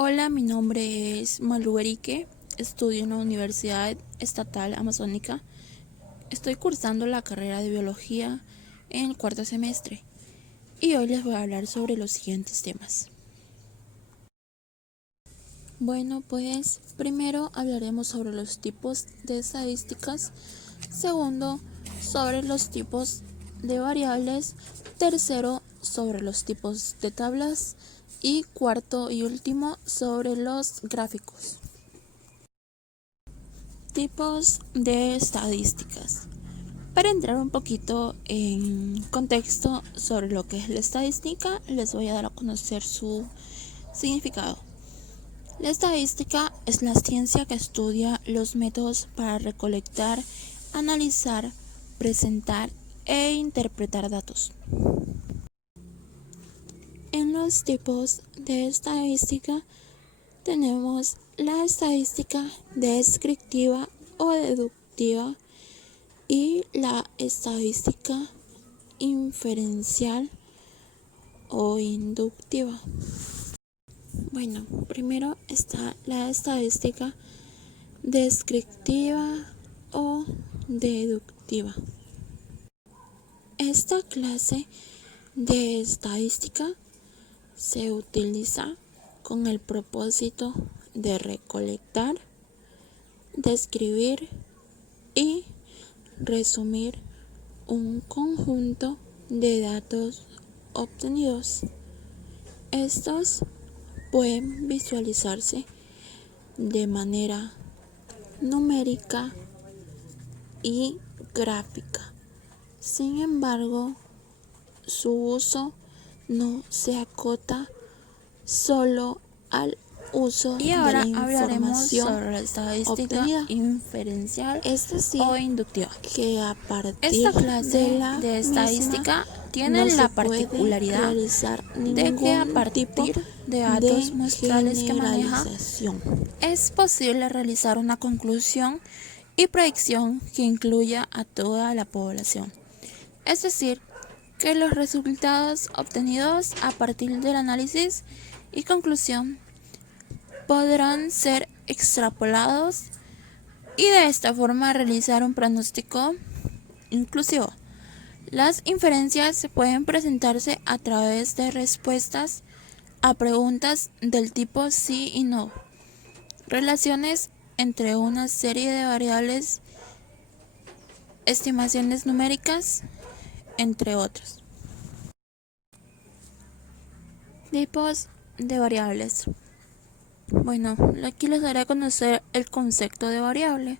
Hola, mi nombre es Malu Erique, estudio en la Universidad Estatal Amazónica. Estoy cursando la carrera de biología en el cuarto semestre y hoy les voy a hablar sobre los siguientes temas. Bueno, pues primero hablaremos sobre los tipos de estadísticas, segundo sobre los tipos de variables, tercero sobre los tipos de tablas y cuarto y último sobre los gráficos. Tipos de estadísticas. Para entrar un poquito en contexto sobre lo que es la estadística, les voy a dar a conocer su significado. La estadística es la ciencia que estudia los métodos para recolectar, analizar, presentar e interpretar datos. En los tipos de estadística tenemos la estadística descriptiva o deductiva y la estadística inferencial o inductiva. Bueno, primero está la estadística descriptiva o deductiva. Esta clase de estadística se utiliza con el propósito de recolectar, describir y resumir un conjunto de datos obtenidos. Estos pueden visualizarse de manera numérica y gráfica. Sin embargo, su uso no se acota solo al uso de la información sobre la estadística obtenida, inferencial o inductiva. Que a partir esta clase de estadística tiene la particularidad de que a partir de datos muestrales que maneja es posible realizar una conclusión y predicción que incluya a toda la población. Es decir, que los resultados obtenidos a partir del análisis y conclusión podrán ser extrapolados y de esta forma realizar un pronóstico inclusivo. Las inferencias pueden presentarse a través de respuestas a preguntas del tipo sí y no, relaciones entre una serie de variables, estimaciones numéricas, entre otros. Tipos de variables. Bueno, aquí les daré a conocer el concepto de variable.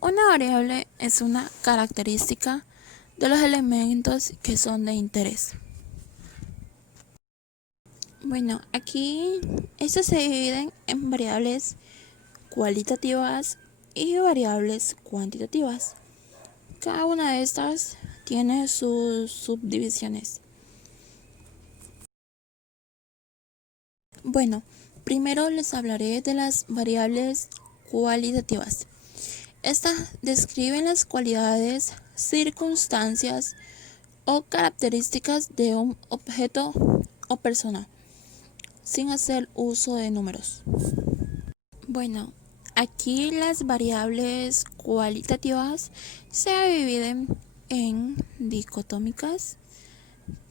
Una variable es una característica de los elementos que son de interés. Bueno, aquí estos se dividen en variables cualitativas y variables cuantitativas. Cada una de estas tiene sus subdivisiones. Bueno, primero les hablaré de las variables cualitativas. Estas describen las cualidades, circunstancias o características de un objeto o persona, sin hacer uso de números. Bueno, aquí las variables cualitativas se dividen en dicotómicas,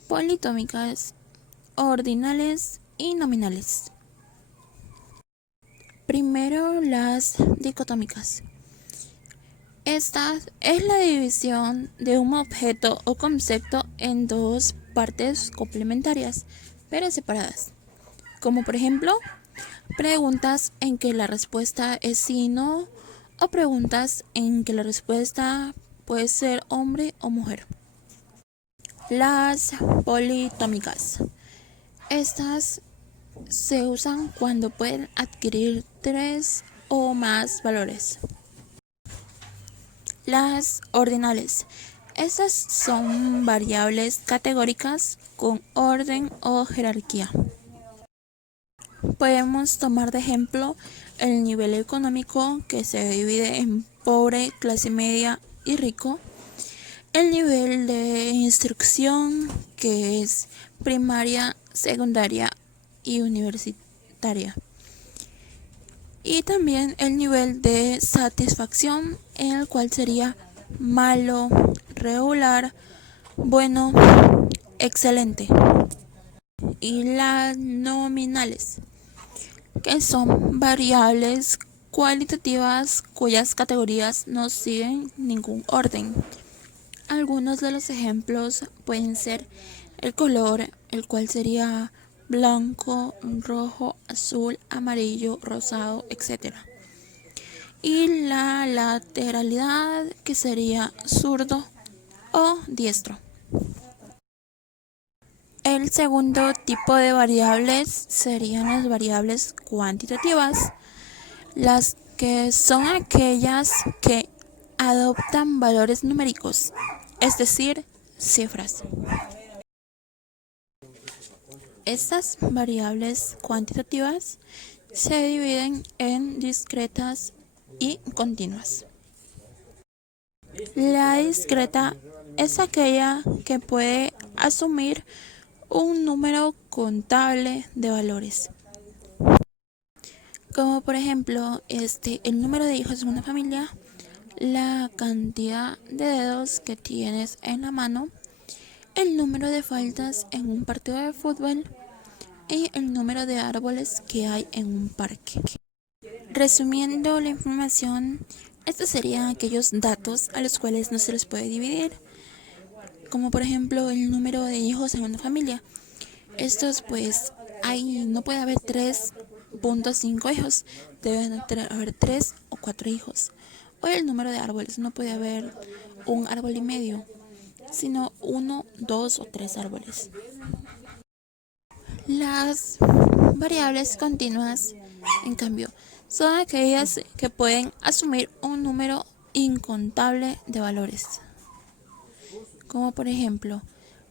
politómicas, ordinales y nominales. Primero, las dicotómicas. Esta es la división de un objeto o concepto en dos partes complementarias, pero separadas. Como por ejemplo, preguntas en que la respuesta es sí y no, o preguntas en que la respuesta puede ser hombre o mujer. Las politómicas. Estas se usan cuando pueden adquirir 3 o más valores. Las ordinales. Estas son variables categóricas con orden o jerarquía. Podemos tomar de ejemplo el nivel económico, que se divide en pobre, clase media y rico. El nivel de instrucción, que es primaria, secundaria y universitaria. y también el nivel de satisfacción, en el cual sería malo, regular, bueno, excelente. Y las nominales, que son variables cualitativas cuyas categorías no siguen ningún orden. Algunos de los ejemplos pueden ser el color, el cual sería blanco, rojo, azul, amarillo, rosado, etc. Y la lateralidad, que sería zurdo o diestro. El segundo tipo de variables serían las variables cuantitativas, las que son aquellas que adoptan valores numéricos, es decir, cifras. Estas variables cuantitativas se dividen en discretas y continuas. La discreta es aquella que puede asumir un número contable de valores, como por ejemplo el número de hijos en una familia, la cantidad de dedos que tienes en la mano, el número de faltas en un partido de fútbol y el número de árboles que hay en un parque. Resumiendo la información, estos serían aquellos datos a los cuales no se les puede dividir, como por ejemplo el número de hijos en una familia. Estos pues no puede haber 3.5 hijos, deben haber 3 o 4 hijos. O el número de árboles, no puede haber un árbol y medio, sino 1, 2 o 3 árboles. Las variables continuas, en cambio, son aquellas que pueden asumir un número incontable de valores, como por ejemplo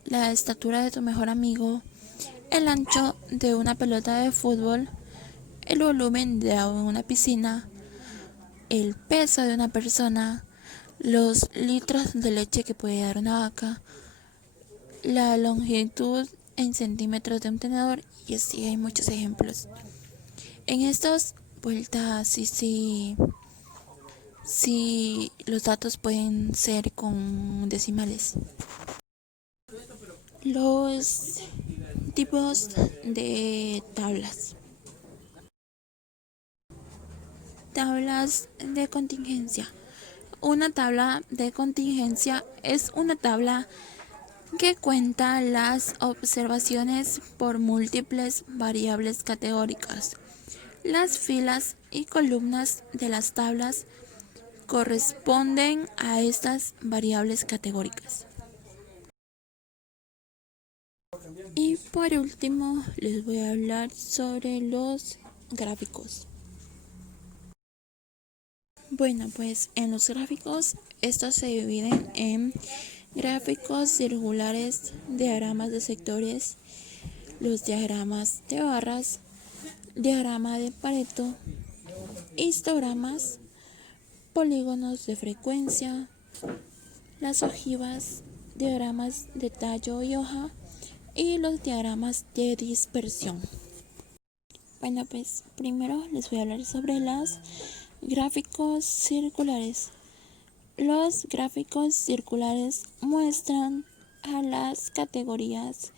la estatura de tu mejor amigo, el ancho de una pelota de fútbol, el volumen de agua en una piscina, el peso de una persona, los litros de leche que puede dar una vaca, la longitud en centímetros de un tenedor, y así hay muchos ejemplos. En estas vueltas sí los datos pueden ser con decimales. Los tipos de tablas. Tablas de contingencia. Una tabla de contingencia es una tabla que cuenta las observaciones por múltiples variables categóricas. Las filas y columnas de las tablas corresponden a estas variables categóricas. Y por último, les voy a hablar sobre los gráficos. Bueno, pues en los gráficos, estos se dividen en gráficos circulares, diagramas de sectores, los diagramas de barras, diagrama de Pareto, histogramas, polígonos de frecuencia, las ojivas, diagramas de tallo y hoja y los diagramas de dispersión. Bueno, pues primero les voy a hablar sobre los gráficos circulares. Los gráficos circulares muestran a las categorías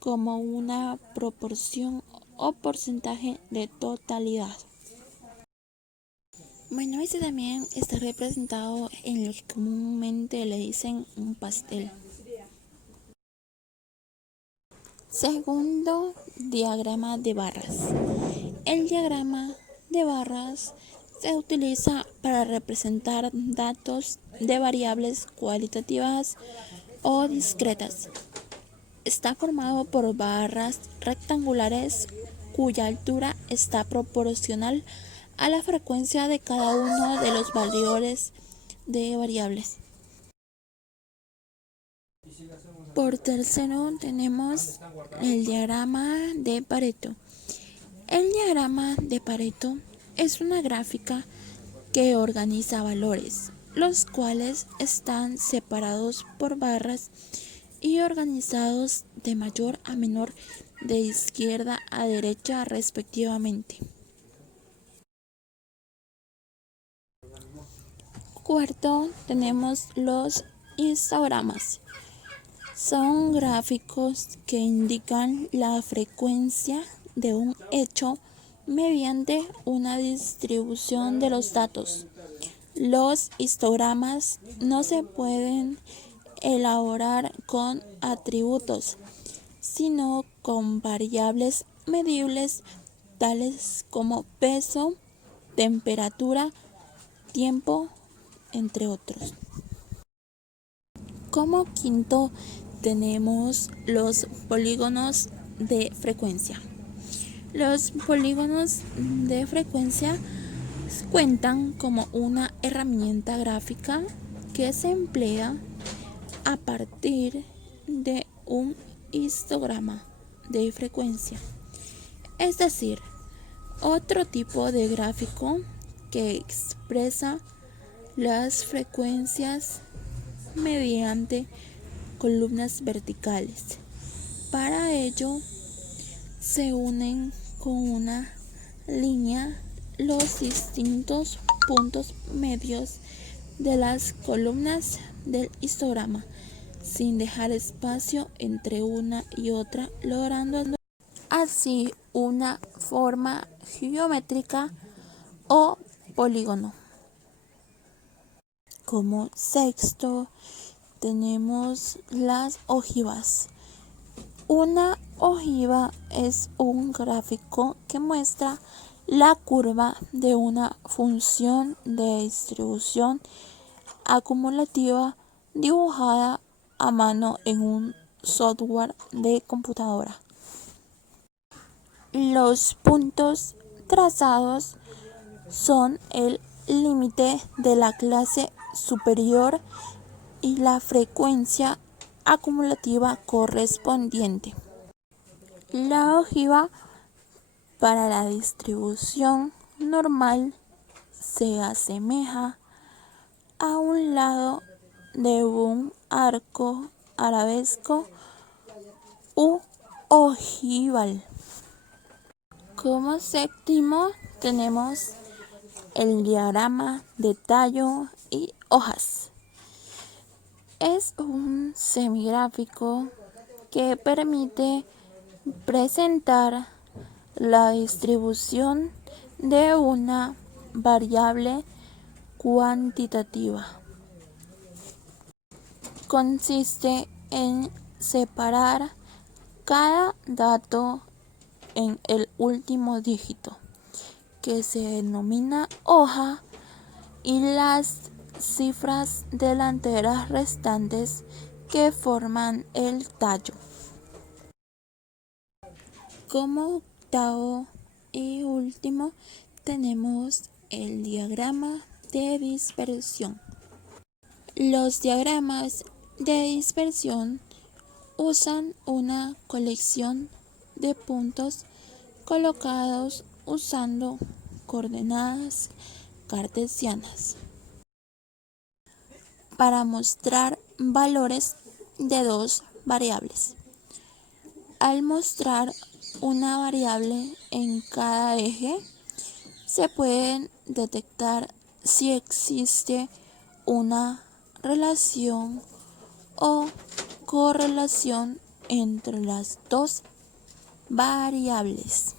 como una proporción o porcentaje de totalidad. Bueno, este también está representado en lo que comúnmente le dicen un pastel. Segundo, diagrama de barras. El diagrama de barras se utiliza para representar datos de variables cualitativas o discretas. Está formado por barras rectangulares cuya altura está proporcional a la frecuencia de cada uno de los valores de variables. Por tercero tenemos el diagrama de Pareto. El diagrama de Pareto es una gráfica que organiza valores, los cuales están separados por barras y organizados de mayor a menor de izquierda a derecha respectivamente. cuarto tenemos los histogramas. Son gráficos que indican la frecuencia de un hecho mediante una distribución de los datos. Los histogramas no se pueden elaborar con atributos, sino con variables medibles tales como peso, temperatura, tiempo, entre otros. Como quinto tenemos los polígonos de frecuencia. Los polígonos de frecuencia cuentan como una herramienta gráfica que se emplea a partir de un histograma de frecuencia, es decir, otro tipo de gráfico que expresa las frecuencias mediante columnas verticales. Para ello, se unen con una línea los distintos puntos medios de las columnas del histograma, sin dejar espacio entre una y otra, logrando así una forma geométrica o polígono. Como sexto tenemos las ojivas. Una ojiva es un gráfico que muestra la curva de una función de distribución acumulativa dibujada a mano en un software de computadora. Los puntos trazados son el límite de la clase superior y la frecuencia acumulativa correspondiente. La ojiva para la distribución normal se asemeja a un lado de un arco arabesco u ojival. Como séptimo tenemos el diagrama de tallo y hojas. Es un semigráfico que permite presentar la distribución de una variable cuantitativa. Consiste en separar cada dato en el último dígito, que se denomina hoja, y las cifras delanteras restantes que forman el tallo. Como octavo y último tenemos el diagrama de dispersión. Los diagramas de dispersión usan una colección de puntos colocados usando coordenadas cartesianas para mostrar valores de dos variables. Al mostrar una variable en cada eje, se pueden detectar si existe una relación o correlación entre las dos variables.